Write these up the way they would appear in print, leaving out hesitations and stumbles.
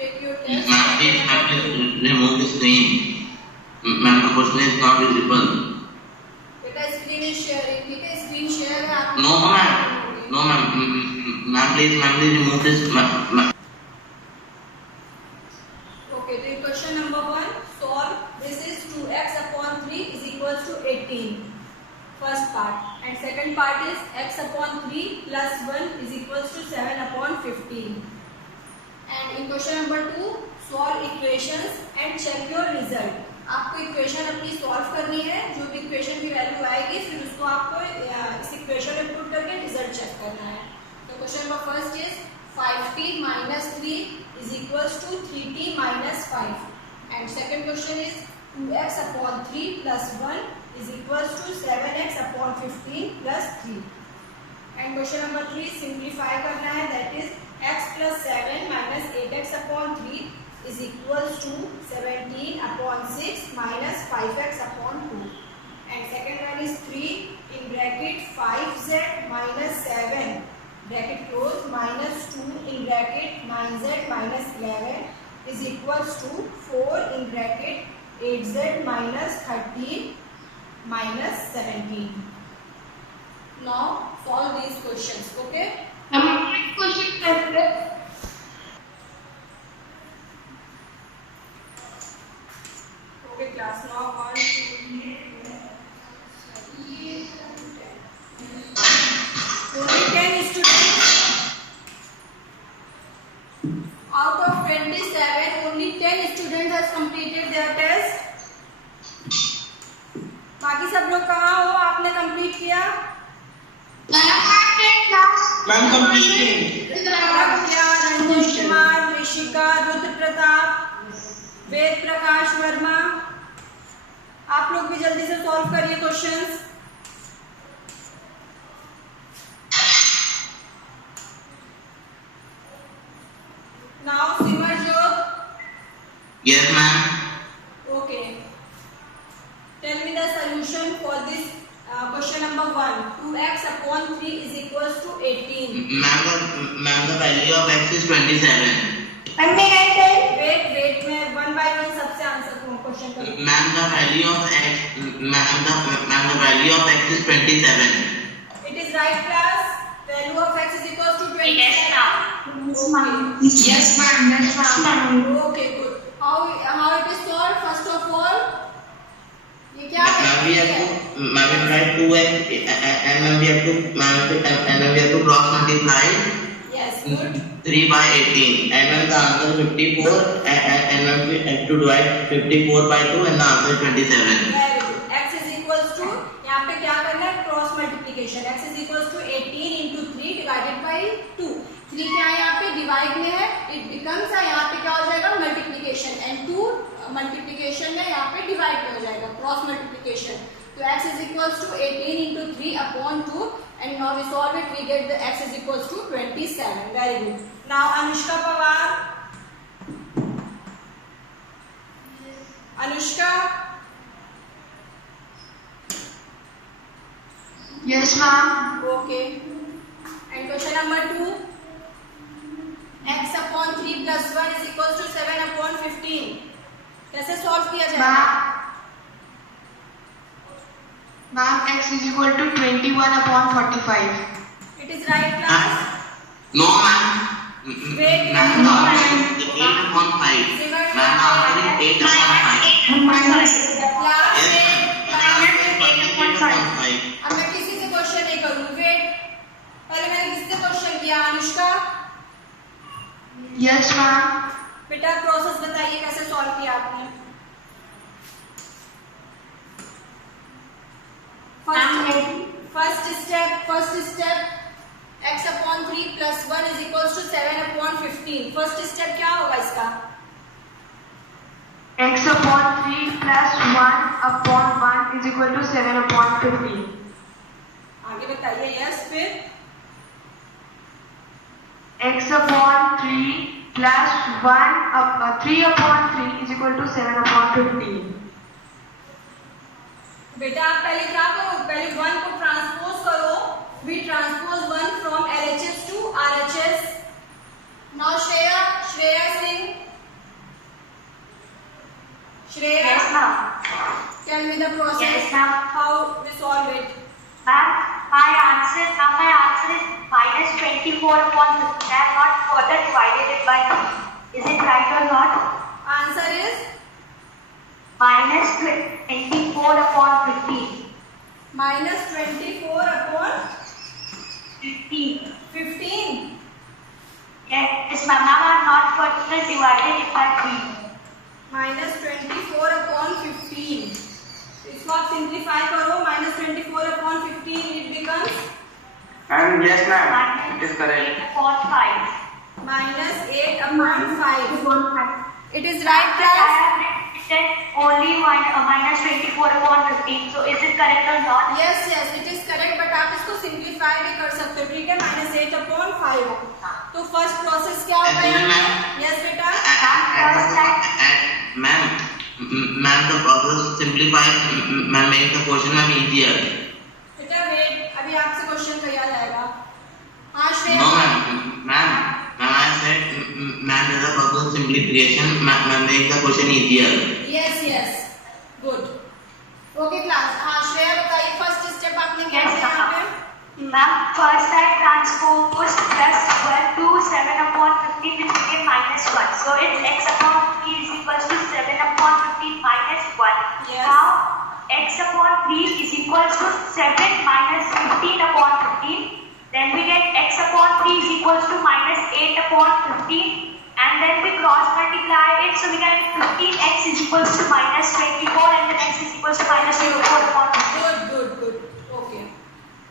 take your test. Ma'am, please remove the screen. Ma'am, the question is not visible. बेटा screen is sharing, ठीक है, screen share है आप. No, ma'am. No, ma'am. Ma'am, please remove this. Okay, तो question number 1, solve. This is 2x upon 3 is equals to 18. First part. And second part is x upon 3 plus 1 is equals to 7 upon 15. And in question number 2, solve equations and check your result. आपको equation अपनी solve करनी है, जो भी equation की value आएगी फिर उसको आपको इस इक्वेशन में पुट करके रिजल्ट चेक करना है. तो question number first is 5t minus 3 is equals to 3t minus 5. And second question is 2x upon 3 plus 1 is equals to 7x upon 15 plus 3. And question number 3 simplify करना है, that is x plus 7 minus 8x upon 3 is equals to 17 upon 6 minus 5x upon 2. And second one is 3 in bracket 5z minus 7 bracket close minus 2 in bracket 9z minus 11 is equals to 4 in bracket 8z minus 13 minus 17. Now solve these questions. Okay. question Okay, class. Now 1, 2, 3, only 10 students. Out of 27, only 10 students has completed their test. बाकी सब लोग कहाँ हो? आपने complete किया? Ma'am completed. Pragya, Ranjit Kumar, Rishika, Rudra Pratap, Ved Prakash Verma, आप लोग भी जल्दी से सॉल्व करिए questions. Now Simarjot. Yes, ma'am. Okay. Tell me the solution for this question number 1. 2x upon 3 is equals to 18. Ma'am, the value of x is 27. Wait, मैं one by one सबसे answer question करूँ. Ma'am, the value of x is 27. It is right, class. Value of x is equals to 27. Yes, ma'am. Yes, ma'am. Okay, good. How it is solved? First of all, ये क्या है? Ma'am, we have to write 2x and we have to cross multiply. Yes, good. 3 by 18 and then the answer is 54 and then we have to divide 54 by 2 and the answer is 27. Very good. X is equals to, यहाँ पे क्या करना है? Cross multiplication. X is equals to 18 into 3 divided by 2. 3 क्या है यहाँ पे? Divide में है. It becomes यहाँ पे क्या हो जाएगा? मल्टीप्लिकेशन. And 2 मल्टीप्लिकेशन में यहाँ पे डिवाइड में हो जाएगा. Cross multiplication. So x is equals to 18 into 3 upon 2 and now we solve it, we get the x is equals to 27. Very good. Now Anushka Pawar. Anushka. Yes, ma'am. Okay. And question number 2. X upon 3 plus 1 is equals to 7 upon 15. कैसे solve किया जाएगा? Ma'am, x is equal to 21 upon 45. It is right, class. No, ma'am. Wait, Ma'am, no, the ma'am. answer is 8 upon 5. Ma'am, the answer is 8 upon 5. Class Yes, में 8 upon 5. अब मैं किसी से question नहीं करूँगी. वेट, पहले मैंने किससे क्वेश्चन किया? अनुष्का. Yes, ma'am. बेटा प्रोसेस बताइए कैसे सॉल्व किया आपने. First step x upon 3 plus 1 is equals to 7 upon 15. First step क्या होगा इसका? X upon 3 plus 1 upon 1 is equal to 7 upon 15. आगे बताइए. यस, फिर X upon 3 plus 3 upon 3 is equal to 7 upon 15. बेटा आप पहले क्या करो? पहले 1 को ट्रांसपोज करो. We transpose 1 from LHS to RHS. Now Shreya Singh. Shreya, Yes, ma'am. tell me the process. Yes, ma'am. How we solve it? Ma'am, my answer is minus 24 upon 15. I have not further divided it by 3. Is it right or not? Answer is Minus 24 upon 15. minus 24 upon 15. 15. Yes, ma'am. I have not further divided it by 3. Minus 24 upon 15. इसको आप simplify करो. Minus 24 upon 15 it becomes And yes, ma'am. Minus It is correct. 8 upon 5. minus 8 upon 5. Upon 5. It is right, I class? have written only minus 24 upon 15. So is it correct or not? Yes, yes, it is correct. But आप इसको simplify भी कर सकते हो. ठीक है, minus 8 upon 5. तो first process क्या होगा Actually, यहाँ? ma'am. Yes, बेटा. Ma'am, the process simplifies, ma'am, make the question ma'am easier. बेटा वेट, अभी आपसे क्वेश्चन किया जाएगा. हाँ Shreya. No, ma'am, I said, ma'am, the process simplification, ma'am, make the question easier. Yes, yes. Good. Okay, class. हाँ श्रेया बताइए first step आपने क्या Yes, किया यहाँ पे? Ma'am, first I transposed plus 1 to 7 upon 15 which became minus 1. So it's x upon 3 is equals to 7 upon 15 minus 1. Yes. Now x upon 3 is equals to 7 minus 15 upon 15. Then we get x upon 3 is equals to minus 8 upon 15. And then we cross multiply it. So we get 15x is equals to minus 24 and then x is equals to minus 24 upon 15. Good. Okay.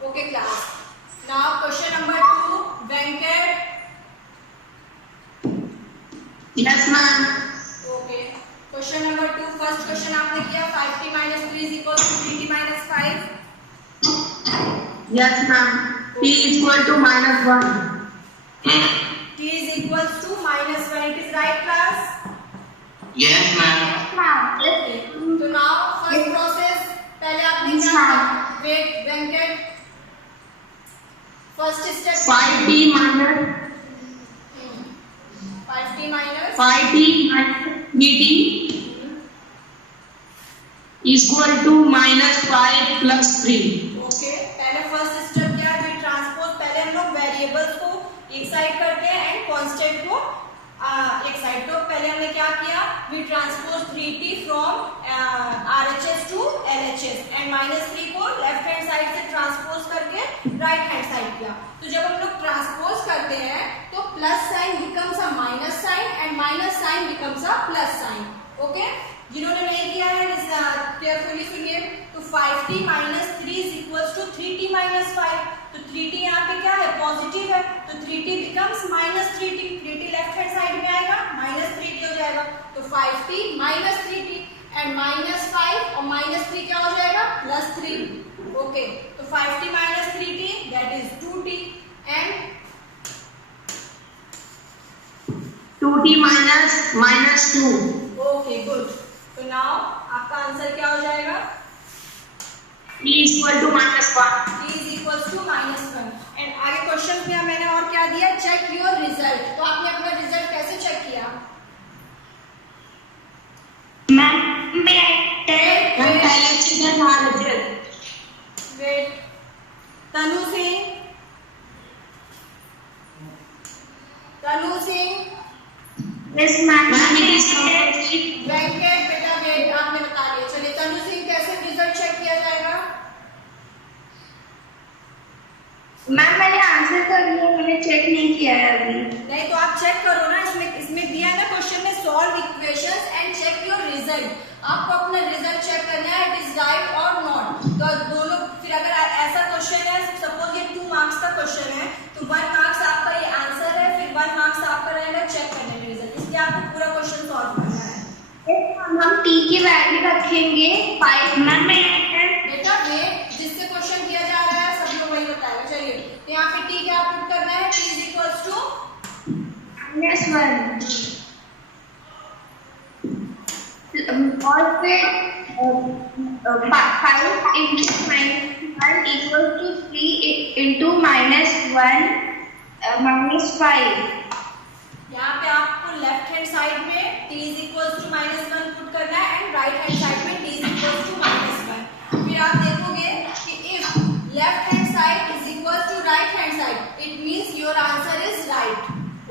Okay, class. Now question number 2. Venkat. Yes, ma'am. Okay. Question number 2. First question आपने किया 5t minus 3 is equal to 3t minus 5. Yes, ma'am. T is equal to minus 1. T is equals to minus 1. It is right, class? Yes, ma'am. Ma'am. Okay. So now first process. पहले आपने Yes, क्या ma'am. किया? Wait, Venkat. First step. 5t minus 5t minus 5t minus 3t is equal to minus 5 plus 3. Okay. पहले first step क्या है? Transpose. पहले हम लोग वेरिएबल्स को एक साइड करते हैं एंड कांस्टेंट को एक साइड. तो पहले हमने क्या किया? We transpose 3t from RHS to LHS and -3 को लेफ्ट हैंड साइड से ट्रांसपोज करके राइट हैंड साइड किया. तो जब हम लोग ट्रांसपोज करते हैं तो plus sign becomes a minus sign and minus sign becomes a plus sign. Okay. जिन्होंने नहीं किया है केयरफुली सुनिए. तो 5t minus 3 is equals to 3t minus 5. तो 3t यहाँ पे क्या है? पॉजिटिव है. तो 3t becomes minus 3t. 3t left hand side में आएगा, minus 3t हो जाएगा. तो 5t minus 3t and minus 5 और minus 3 क्या हो जाएगा? plus 3. ओके. तो 5t minus 3t that is 2t and 2t minus 2. Okay good. तो नाउ आपका आंसर क्या हो जाएगा? T is equal to minus 1. t is equals to minus 1. And आगे क्वेश्चन किया मैंने और क्या दिया? Check your result. तो आपने अपना रिजल्ट कैसे चेक किया? Ma'am, may I tell? Wait. Tanu Singh. Yes, ma'am. Venkat बेटा वेट. आपने बता दिया. चलिए तनु सिंह कैसे रिजल्ट चेक किया जाएगा? मैम मैंने आंसर कर लिया, मैंने चेक नहीं किया है अभी. नहीं तो आप चेक करो ना. इसमें दिया है ना क्वेश्चन में solve equations and check your result. आपको अपना रिजल्ट चेक करना है इट इज राइट और नॉट. तो दोनों फिर अगर ऐसा क्वेश्चन है सपोज ये 2 मार्क्स का क्वेश्चन है तो 1 मार्क्स आपका ये आंसर है, फिर 1 मार्क्स आपका रहेगा चेक करने में रिजल्ट. इसलिए आपको पूरा क्वेश्चन सॉल्व करना है. हम टी की वैल्यू रखेंगे 5. मैम मैं बेटा वेट. जिससे क्वेश्चन किया जा रहा है सब लोग वही बताएगा. चलिए तो यहाँ पे टी क्या पुट करना है? t is equals to -1 और फिर 5 into -1 equals to 3 into -1 -5. यहाँ पे आपको लेफ्ट हैंड साइड में t is equals to -1 put करना है and your answer is right.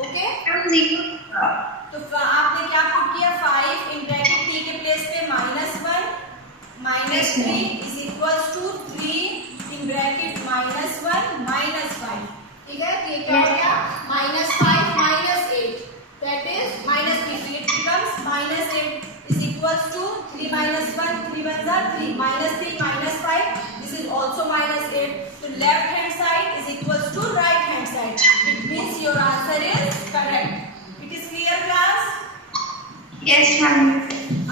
Okay, तो आपने क्या पुट किया 5 इन ब्रैकेट t के प्लेस पे -1 -3 is equals to 3 in bracket -1 -5. ठीक है, तो ये क्या हो गया -5 -8 that is -3. So it becomes -8 is equals to 3 -1 3 1s are 3 -3 -5 this is also -8. So left hand side is equals to right hand side. It means your answer is correct. It is clear class? Yes, ma'am.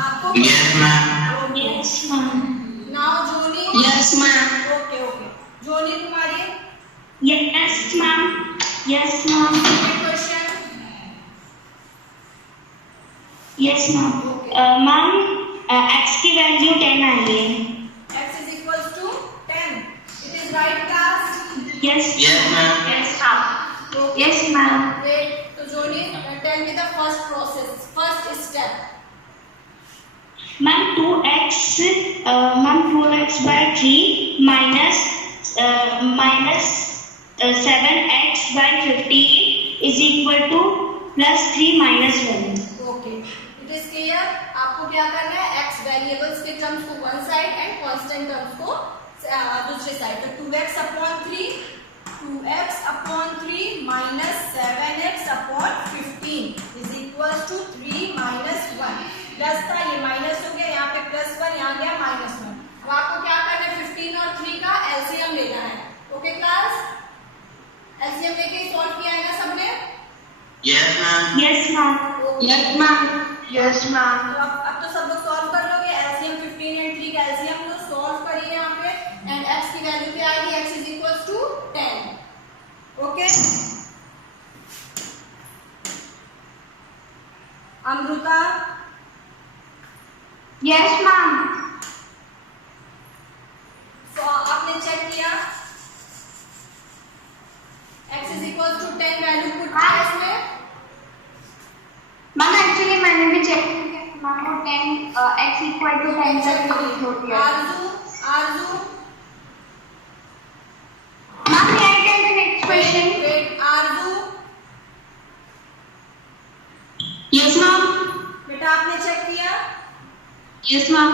आपको Yes, ma'am. Yes, ma'am. now Joni. Yes, ma'am. Okay, okay. Joni तुम्हारी Yes, ma'am. Yes, ma'am. second question. Yes, ma'am. Ma'am, x की value 10 आई है. X is equals to 10. It is right class? Yes. Yes, ma'am. Yes, ma'am. Okay. Yes, ma'am. Great. So Joni, tell me the first process, first step. Ma'am, 2x by 3 minus 7x by 15 is equal to plus 3 minus 1. Okay. It is clear. आपको क्या करना है x variables के terms को one side and constant terms को दूसरे side. तो 2x upon 3 minus 7x upon 15 is equals to 3 minus 1. Plus था, ये माइनस हो गया, यहाँ पे +1, यहाँ गया -1. अब आपको क्या करना है 15 और 3 का एलसीएम लेना है. ओके क्लास, एलसीएम लेके सॉल्व किया है ना सबने? Yes, ma'am. Yes, ma'am. Yes, ma'am. Yes, ma'am. तो अब तो सब लोग सॉल्व कर लोगे. एलसीएम 15 एंड 3 का एलसीएम लो, सॉल्व करिए यहाँ पे एंड x की वैल्यू क्या आएगी? x is equals to 10. Okay, Amrita. Yes, ma'am. तो आपने चेक किया x is equals to 10 value put किया इसमें. मैम एक्चुअली मैंने भी चेक किया. मैम वो 10 x इक्वल टू 10 चेक तक होती है. Arzoo ma'am may I tell the next question? Wait Arzoo Yes, ma'am. बेटा आपने चेक किया, Yes, ma'am.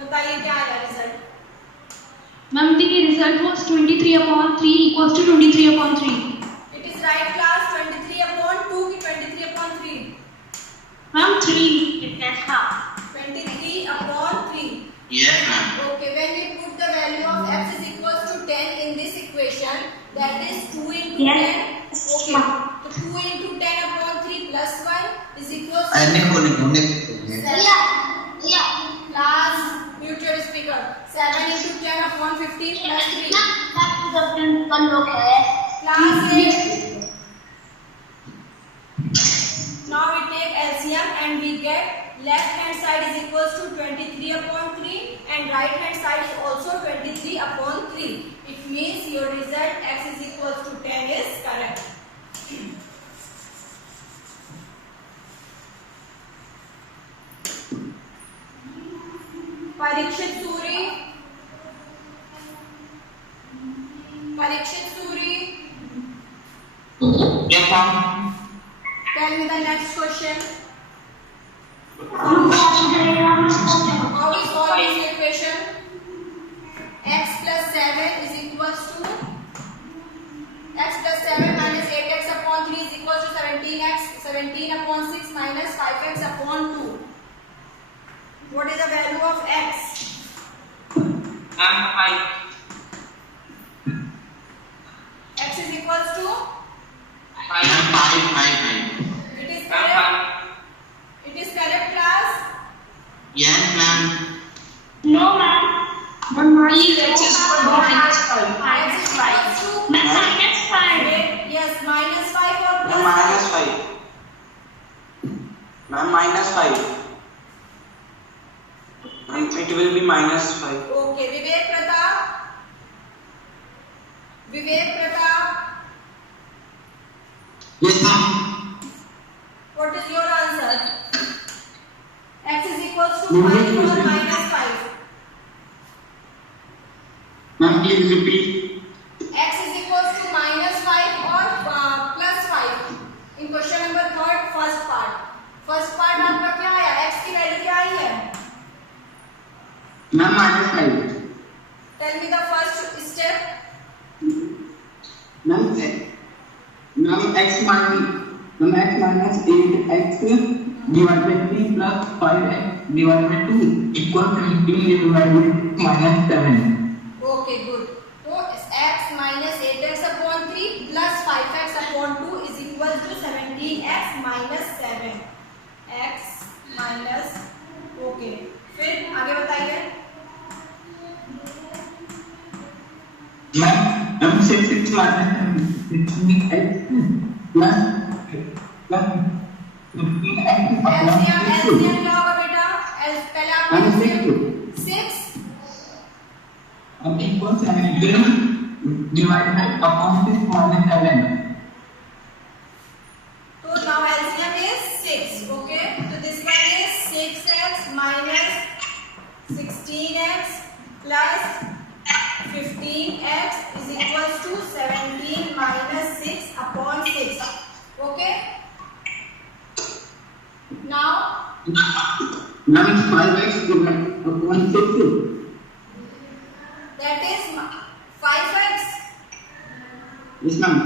बताइए क्या आया result? Ma'am, the result was 23/3 equals to 23/3. It is right class. 23/2 की 23/3. Ma'am, 3. Yes, ma'am. 23/3. Yes, ma'am. Okay, when we put the value of x is equals to 10 in this equation, that is 2 into Yes. 10. Okay, so 2 into 10/3 plus 1 is equals to class. Mute your speaker. 7 into 10/15 plus 3. Class 8. Now we take LCM and we get left hand side is equals to 23/3 and right hand side is also 23/3. It means your result x is equals to 10 is correct. Parikshit Suri. Yes, ma'am. Tell me the next question. How we solve this equation? X plus 7 is equals to x plus 7 minus 8x/3 is equals to 17x. 17/6 minus 5x/2. What is the value of x? Ma'am, 5. X is equals to. Ma'am, 5. It is Ma'am, correct. It is correct, class. Yes, ma'am. No, ma'am. Please, x is equal to -5. X is equals to. Ma'am, minus 5. Yes, -5 or Ma'am, plus -5. Ma'am, -5. Ma'am, it will be -5. Okay, Vivek Pratap. Yes, ma'am. What is your answer? X is equals to 5 or -5? Ma'am, please repeat. X is equals to -5 or Ma'am, -5. Tell me the first step. Ma'am, x minus 8x divided by 3 plus 5x divided by 2 equals 17 divided by -7. Okay, good. So x minus 8x upon 3 plus 5x upon 2 is equal to 17x minus 7. x minus, okay. फिर आगे बताइए. Ma'am, 6 minus 16x plus 15x upon LCM 2. क्या होगा बेटा? पहले आप Ma'am, लिखिए 6 6 equals 17 divided by upon 6 minus 7. So now LCM is 6. Okay. So this one is 6x minus 16x plus 15x is equals to 17 minus 6 upon 6. Okay. Now Now it's 5x divided upon 6. that is 5x. Yes, ma'am.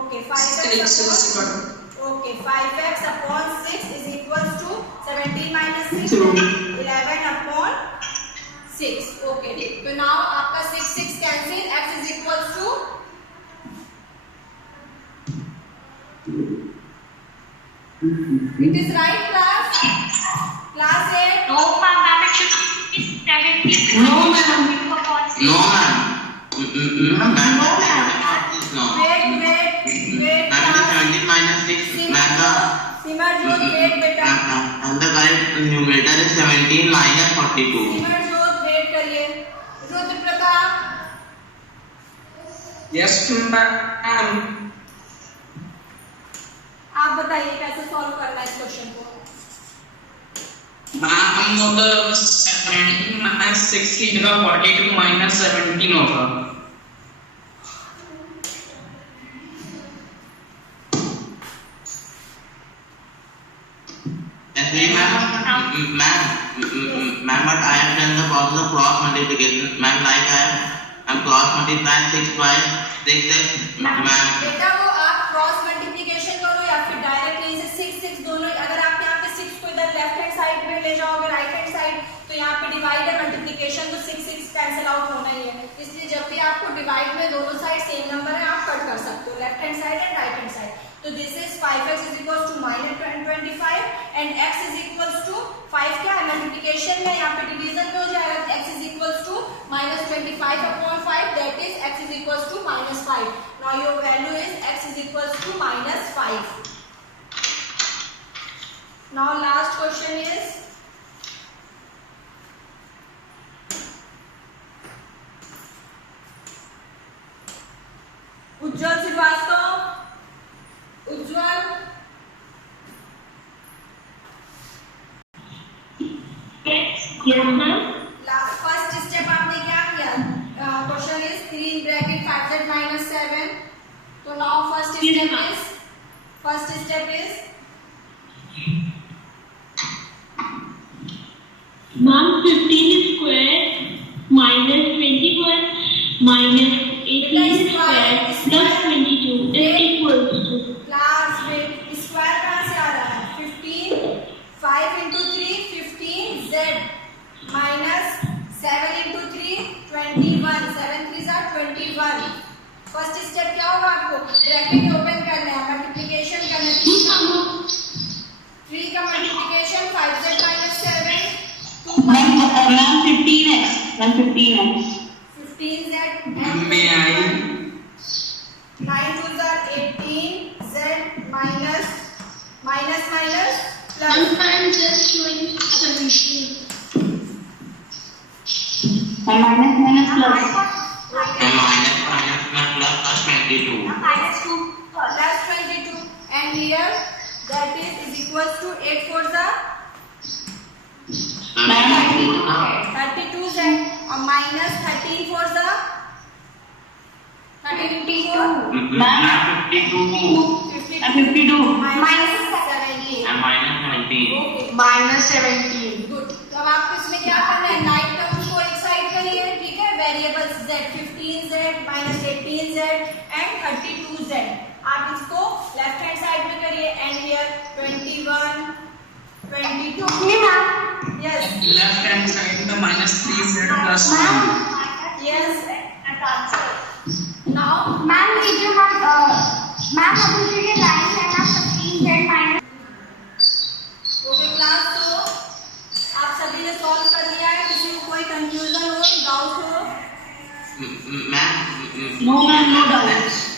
Okay, 5x upon 5x upon 6 is equals to 17 minus 6 11 upon 6. Okay. So now आपका 6 cancel, x is equals to it is right class 8. No, ma'am, it should be 17. No, ma'am. Upon 6. No, ma'am. Ma'am, No, ma'am. no. Wait Ma'am, class. 17 minus 6. Ma'am, Simarjot wait beta. and the correct numerator is 17 minus 42. Simarjot wait करिए. Rudra Pratap Yes, ma'am. आप बताइए कैसे solve करना है इस question को. Ma'am हम लोग 17 minus 6 की जगह 42 minus 17 होगा. Actually, ma'am, but I have done the problem of cross multiplication. Ma'am, like I'm cross multiplying 6 by 6x. Ma'am, बेटा वो आप क्रॉस मल्टीप्लिकेशन करो या फिर डायरेक्टली से 6 दोनों. अगर आप यहाँ पे 6 को इधर लेफ्ट हैंड साइड में ले जाओगे राइट हैंड साइड तो यहाँ पे डिवाइड है मल्टीप्लिकेशन तो 6 कैंसिल आउट होना ही है. इसलिए जब भी आपको डिवाइड में दोनों साइड सेम नंबर है आप कट कर सकते हो left hand side and right hand side. तो this is 5x is equals to minus 25 and x is equals to 5 क्या है मल्टीप्लिकेशन में यहाँ पे डिवीजन में हो जाएगा. x is equals to minus 25 upon 5 that is x is equals to minus 5. Now your value is x is equals to minus 5. Now last question is Ujjwal Srivastava. Ujjwal Yes, ma'am. First step आपने क्या किया. Question is 3 in bracket 5z minus 7. तो now first step is Ma'am, 15 square minus 21 minus 18 square plus 22 is equals to. Class में square कहाँ से आ रहा है. 15 5 into 3 15z minus 7 into 3 21 7 3s are 21. First step क्या होगा आपको ब्रैकेट ओपन करना है मल्टीप्लिकेशन करना है. 3 का multiplication 5z minus 7 Ma'am, 15x. 15z May I? 9 2s are 18 z minus plus I'm just showing solution. Minus plus. and minus plus 22. Minus 2. plus 22 and here that is equals to 8 4s are 32 z minus 13 4s are 13 into 4 52 minus 17. and minus 19. Okay Minus 17. good. तो अब आपको इसमें क्या करना है like terms को 32z. आप इसको लेफ्ट हैंड साइड में करिए and here 21, 22. Okay, ma'am. Yes. Left hand side the minus 3z plus 1. Yes. That's answer. Now Ma'am, लीजिए ma'am अब मुझे लाइन है ना 15z minus. ओके क्लास, तो आप सभी ने सॉल्व कर लिया है. किसी को कोई कंफ्यूजन हो, डाउट हो? Ma'am, No ma'am, no doubts.